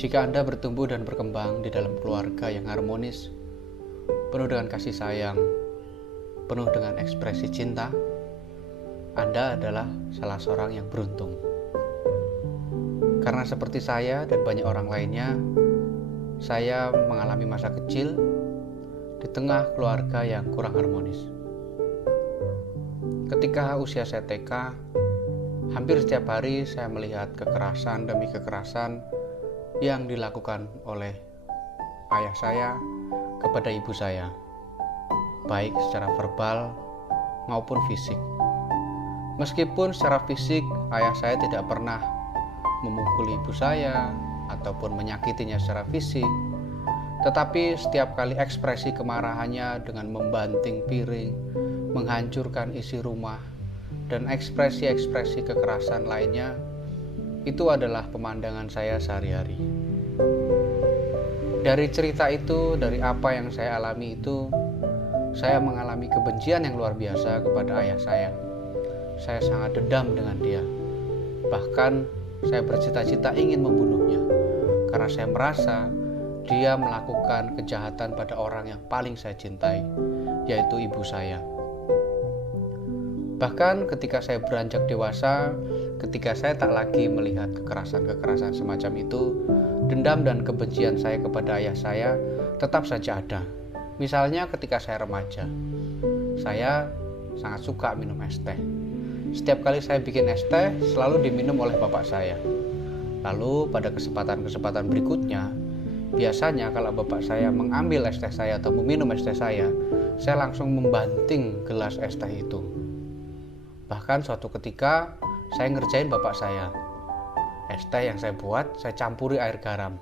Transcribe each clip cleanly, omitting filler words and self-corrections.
Jika Anda bertumbuh dan berkembang di dalam keluarga yang harmonis, penuh dengan kasih sayang, penuh dengan ekspresi cinta, Anda adalah salah seorang yang beruntung. Karena seperti saya dan banyak orang lainnya, saya mengalami masa kecil di tengah keluarga yang kurang harmonis. Ketika usia saya TK, hampir setiap hari saya melihat kekerasan demi kekerasan yang dilakukan oleh ayah saya kepada ibu saya, baik secara verbal maupun fisik. Meskipun secara fisik ayah saya tidak pernah memukul ibu saya ataupun menyakitinya secara fisik, tetapi setiap kali ekspresi kemarahannya dengan membanting piring, menghancurkan isi rumah, dan ekspresi-ekspresi kekerasan lainnya, itu adalah pemandangan saya sehari-hari. Dari cerita itu, dari apa yang saya alami itu, saya mengalami kebencian yang luar biasa kepada ayah saya. Saya sangat dendam dengan dia. Bahkan saya bercita-cita ingin membunuhnya, karena saya merasa dia melakukan kejahatan pada orang yang paling saya cintai, yaitu ibu saya. Bahkan ketika saya beranjak dewasa, ketika saya tak lagi melihat kekerasan-kekerasan semacam itu, dendam dan kebencian saya kepada ayah saya tetap saja ada. Misalnya ketika saya remaja, saya sangat suka minum es teh. Setiap kali saya bikin es teh, selalu diminum oleh bapak saya. Lalu pada kesempatan-kesempatan berikutnya, biasanya kalau bapak saya mengambil es teh saya atau meminum es teh saya langsung membanting gelas es teh itu. Bahkan suatu ketika saya ngerjain bapak saya. Es teh yang saya buat, saya campuri air garam.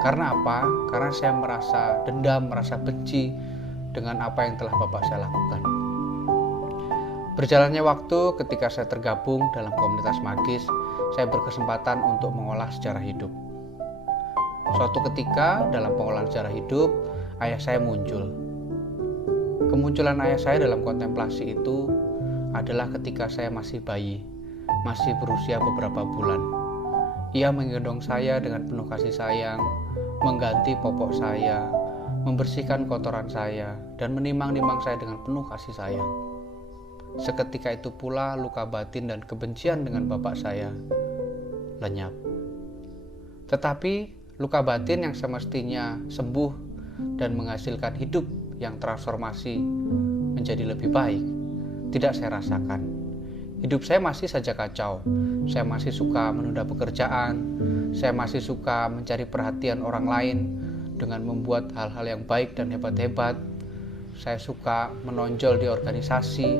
Karena apa? Karena saya merasa dendam, merasa benci dengan apa yang telah bapak saya lakukan. Berjalannya waktu, ketika saya tergabung dalam komunitas magis, saya berkesempatan untuk mengolah sejarah hidup. Suatu ketika dalam pengolahan sejarah hidup, ayah saya muncul. Kemunculan ayah saya dalam kontemplasi itu adalah ketika saya masih bayi, masih berusia beberapa bulan. Ia menggendong saya dengan penuh kasih sayang, mengganti popok saya, membersihkan kotoran saya, dan menimang-nimang saya dengan penuh kasih sayang. Seketika itu pula luka batin dan kebencian dengan bapak saya lenyap. Tetapi luka batin yang semestinya sembuh dan menghasilkan hidup yang transformasi menjadi lebih baik, tidak saya rasakan. Hidup saya masih saja kacau. Saya masih suka menunda pekerjaan. Saya masih suka mencari perhatian orang lain dengan membuat hal-hal yang baik dan hebat-hebat. Saya suka menonjol di organisasi,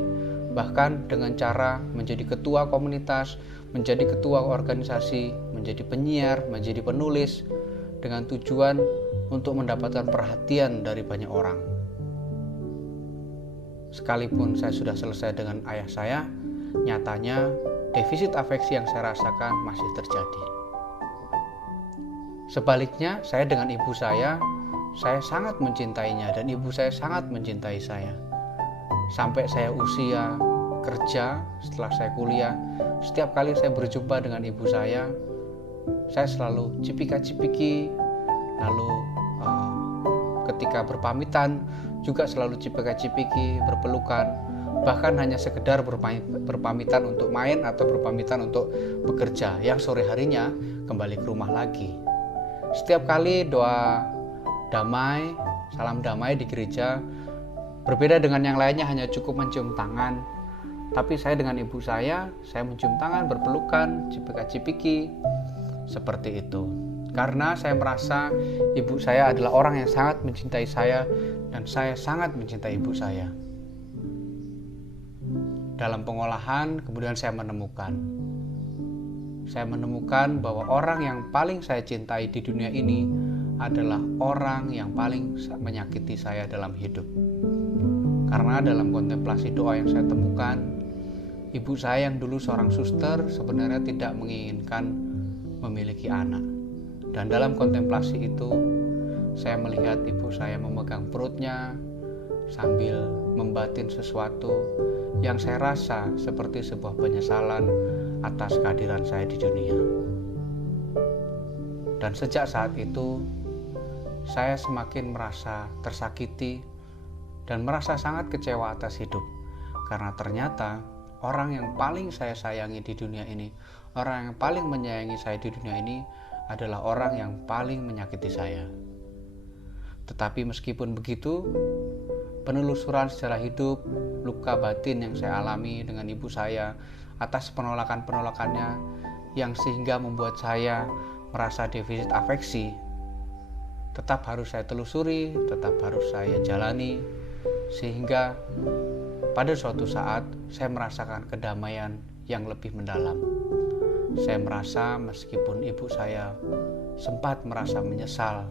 bahkan dengan cara menjadi ketua komunitas, menjadi ketua organisasi, menjadi penyiar, menjadi penulis, dengan tujuan untuk mendapatkan perhatian dari banyak orang. Sekalipun saya sudah selesai dengan ayah saya, nyatanya defisit afeksi yang saya rasakan masih terjadi. Sebaliknya, saya dengan ibu saya sangat mencintainya dan ibu saya sangat mencintai saya. Sampai saya usia kerja, setelah saya kuliah, setiap kali saya berjumpa dengan ibu saya selalu cipika-cipiki, lalu ketika berpamitan juga selalu cipika-cipiki, berpelukan, bahkan hanya sekedar berpamitan untuk main atau berpamitan untuk bekerja, yang sore harinya kembali ke rumah lagi. Setiap kali doa damai, salam damai di gereja, berbeda dengan yang lainnya hanya cukup mencium tangan, tapi saya dengan ibu saya mencium tangan, berpelukan, cipika-cipiki, seperti itu. Karena saya merasa ibu saya adalah orang yang sangat mencintai saya dan saya sangat mencintai ibu saya. Dalam pengolahan kemudian saya menemukan bahwa orang yang paling saya cintai di dunia ini adalah orang yang paling menyakiti saya dalam hidup. Karena dalam kontemplasi doa yang saya temukan, ibu saya yang dulu seorang suster sebenarnya tidak menginginkan memiliki anak. Dan dalam kontemplasi itu, saya melihat ibu saya memegang perutnya sambil membatin sesuatu yang saya rasa seperti sebuah penyesalan atas kehadiran saya di dunia. Dan sejak saat itu, saya semakin merasa tersakiti dan merasa sangat kecewa atas hidup. Karena ternyata orang yang paling saya sayangi di dunia ini, orang yang paling menyayangi saya di dunia ini adalah orang yang paling menyakiti saya. Tetapi meskipun begitu, penelusuran sejarah hidup, luka batin yang saya alami dengan ibu saya atas penolakan-penolakannya yang sehingga membuat saya merasa defisit afeksi, tetap harus saya telusuri, tetap harus saya jalani, sehingga pada suatu saat saya merasakan kedamaian yang lebih mendalam. Saya merasa meskipun ibu saya sempat merasa menyesal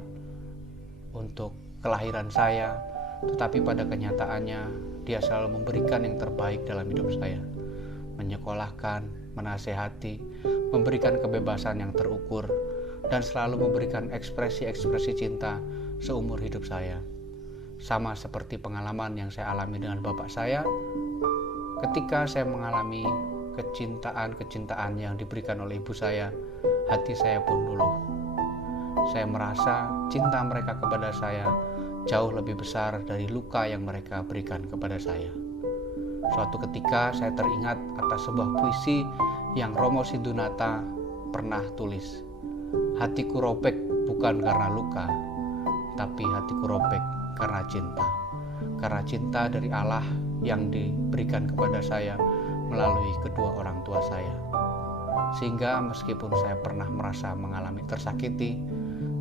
untuk kelahiran saya, tetapi pada kenyataannya dia selalu memberikan yang terbaik dalam hidup saya, menyekolahkan, menasehati, memberikan kebebasan yang terukur, dan selalu memberikan ekspresi-ekspresi cinta seumur hidup saya. Sama seperti pengalaman yang saya alami dengan bapak saya, ketika saya mengalami kecintaan yang diberikan oleh ibu saya, hati saya pun luluh. Saya merasa cinta mereka kepada saya jauh lebih besar dari luka yang mereka berikan kepada saya. Suatu ketika saya teringat atas sebuah puisi yang Romo Sindunata pernah tulis. Hatiku robek bukan karena luka, tapi hatiku robek karena cinta. Karena cinta dari Allah yang diberikan kepada saya melalui kedua orang tua saya. Sehingga meskipun saya pernah merasa mengalami tersakiti,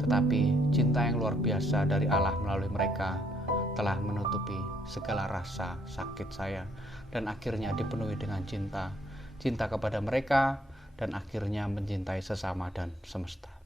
tetapi cinta yang luar biasa dari Allah melalui mereka telah menutupi segala rasa sakit saya, dan akhirnya dipenuhi dengan cinta kepada mereka, dan akhirnya mencintai sesama dan semesta.